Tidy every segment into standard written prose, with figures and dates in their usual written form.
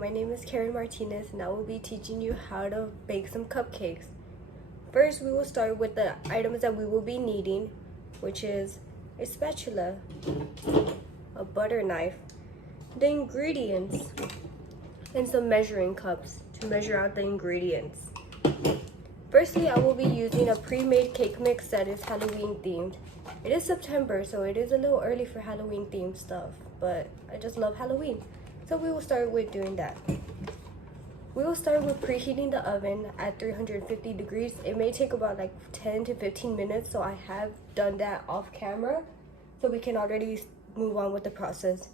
my name is Karen Martinez and I will be teaching you how to bake some cupcakes. First, we will start with the items that we will be needing, which is a spatula, a butter knife, the ingredients, and some measuring cups to measure out the ingredients. Firstly, I will be using a pre-made cake mix that is Halloween themed. It is September, so it is a little early for Halloween themed stuff, but I just love Halloween. So we will start with doing that. We will start with preheating the oven at 350 degrees. It may take about like 10 to 15 minutes, so I have done that off camera, so we can already move on with the process.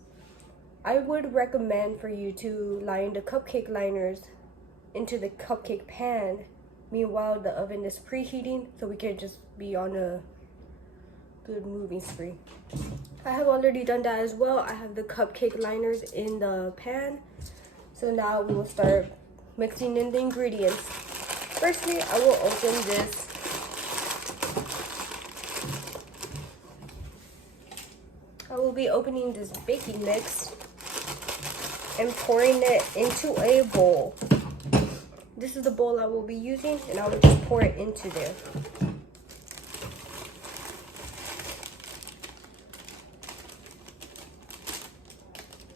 I would recommend for you to line the cupcake liners into the cupcake pan. Meanwhile, the oven is preheating, so we can just be on a good moving spree. I have already done that as well. I have the cupcake liners in the pan. So now we will start mixing in the ingredients. Firstly, I will open this. I will be opening this baking mix and pouring it into a bowl. This is the bowl I will be using, and I will just pour it into there.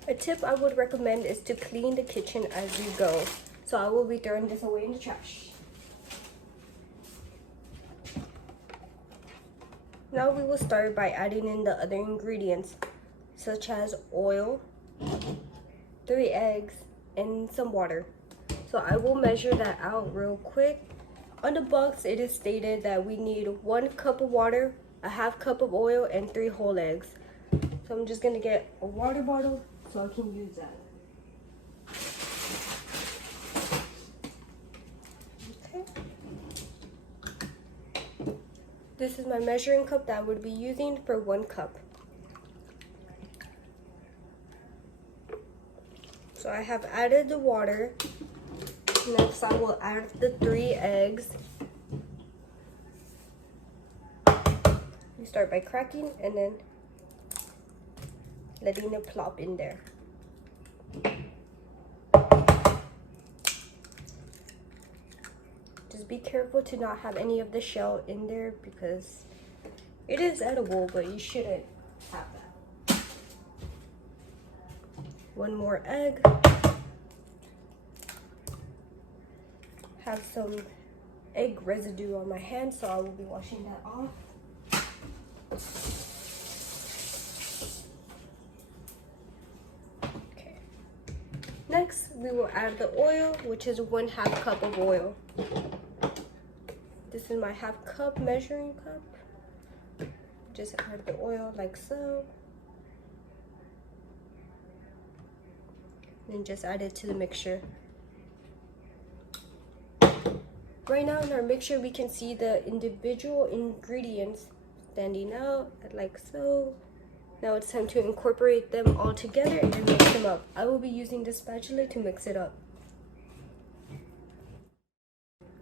A tip I would recommend is to clean the kitchen as you go. So I will be throwing this away in the trash. Now we will start by adding in the other ingredients, such as oil, 3 eggs, and some water. So I will measure that out real quick. On the box, it is stated that we need 1 cup of water, a half cup of oil, and 3 whole eggs. So I'm just gonna get a water bottle so I can use that. Okay. This is my measuring cup that I would be using for 1 cup. So I have added the water. Next, I will add the 3 eggs. You start by cracking and then letting it plop in there. Just be careful to not have any of the shell in there because it is edible, but you shouldn't have that. 1 more egg. Have some egg residue on my hand, so I will be washing that off. Okay. Next, we will add the oil, which is 1/2 cup of oil. This is my 1/2 cup measuring cup. Just add the oil like so. Then just add it to the mixture. Right now in our mixture, we can see the individual ingredients standing out like so. Now it's time to incorporate them all together and mix them up. I will be using this spatula to mix it up.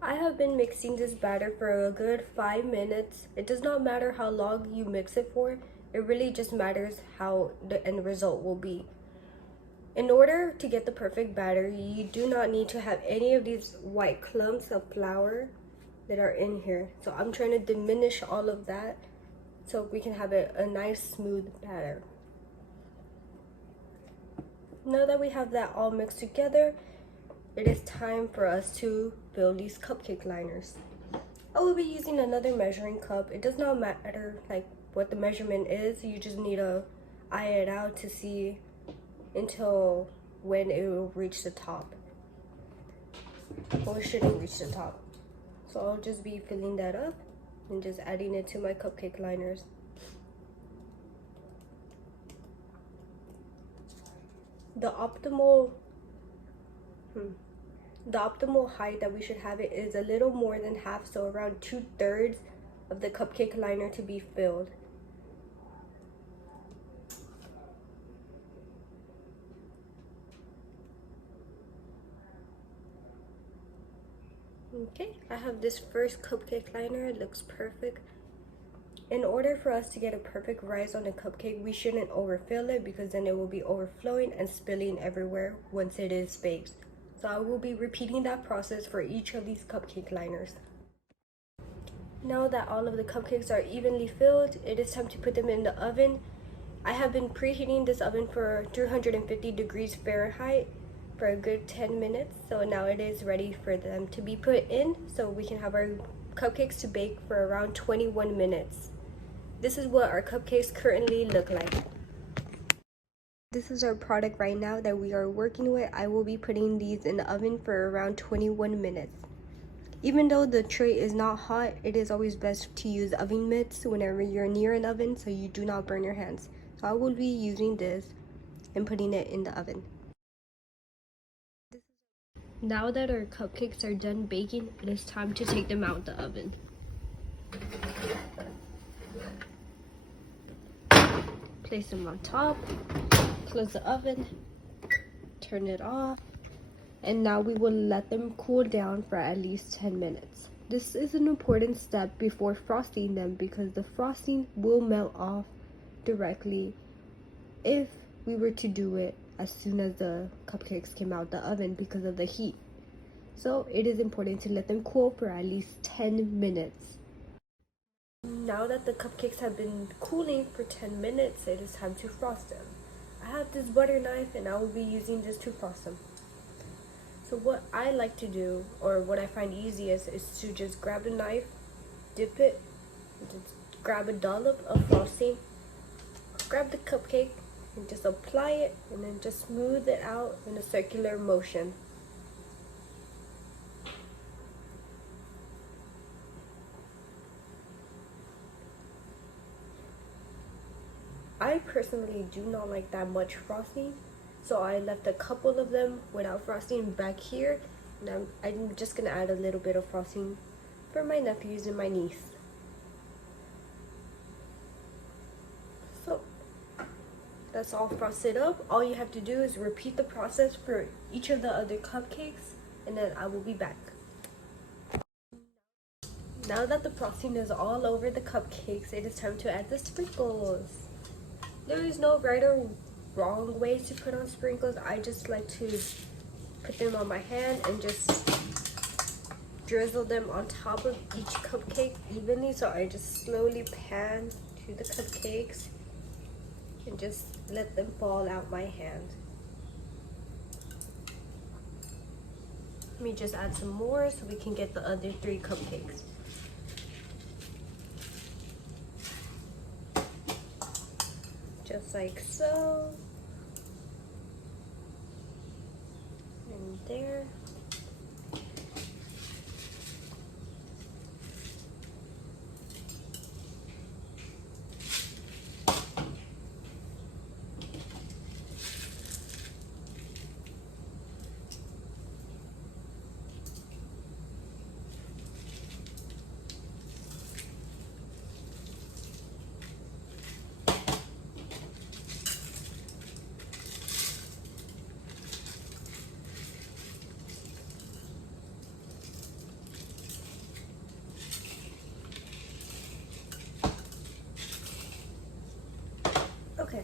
I have been mixing this batter for a good 5 minutes. It does not matter how long you mix it for. It really just matters how the end result will be. In order to get the perfect batter, you do not need to have any of these white clumps of flour that are in here. So I'm trying to diminish all of that so we can have a nice smooth batter. Now that we have that all mixed together, it is time for us to build these cupcake liners. I will be using another measuring cup. It does not matter like what the measurement is. You just need to eye it out to see until when it will reach the top, or should it reach the top. So I'll just be filling that up and just adding it to my cupcake liners. The optimal height that we should have it is a little more than half, so around 2/3 of the cupcake liner to be filled. Okay, I have this first cupcake liner. It looks perfect. In order for us to get a perfect rise on a cupcake, we shouldn't overfill it because then it will be overflowing and spilling everywhere once it is baked. So I will be repeating that process for each of these cupcake liners. Now that all of the cupcakes are evenly filled, it is time to put them in the oven. I have been preheating this oven for 350 degrees Fahrenheit for a good 10 minutes. So now it is ready for them to be put in so we can have our cupcakes to bake for around 21 minutes. This is what our cupcakes currently look like. This is our product right now that we are working with. I will be putting these in the oven for around 21 minutes. Even though the tray is not hot, it is always best to use oven mitts whenever you're near an oven so you do not burn your hands. So I will be using this and putting it in the oven. Now that our cupcakes are done baking, it is time to take them out the oven. Place them on top, close the oven, turn it off. And now we will let them cool down for at least 10 minutes. This is an important step before frosting them because the frosting will melt off directly if we were to do it as soon as the cupcakes came out the oven because of the heat. So it is important to let them cool for at least 10 minutes. Now that the cupcakes have been cooling for 10 minutes, it is time to frost them. I have this butter knife and I will be using this to frost them. So what I like to do, or what I find easiest, is to just grab a knife, dip it, just grab a dollop of frosting, grab the cupcake, and just apply it, and then just smooth it out in a circular motion. I personally do not like that much frosting. So I left a couple of them without frosting back here, and I'm just gonna add a little bit of frosting for my nephews and my niece. So that's all frosted up. All you have to do is repeat the process for each of the other cupcakes, and then I will be back. Now that the frosting is all over the cupcakes, it is time to add the sprinkles. There is no right or wrong way to put on sprinkles. I just like to put them on my hand and just drizzle them on top of each cupcake evenly. So I just slowly pan to the cupcakes and just let them fall out my hand. Let me just add some more so we can get the other 3 cupcakes. Just like so. And there. Okay,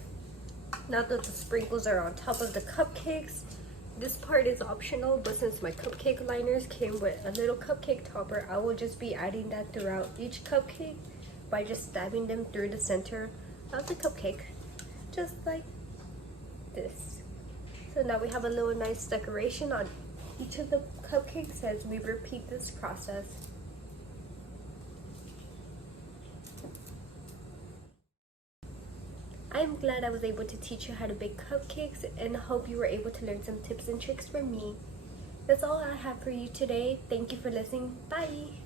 now that the sprinkles are on top of the cupcakes, this part is optional, but since my cupcake liners came with a little cupcake topper, I will just be adding that throughout each cupcake by just stabbing them through the center of the cupcake, just like this. So now we have a little nice decoration on each of the cupcakes as we repeat this process. I'm glad I was able to teach you how to bake cupcakes and hope you were able to learn some tips and tricks from me. That's all I have for you today. Thank you for listening. Bye!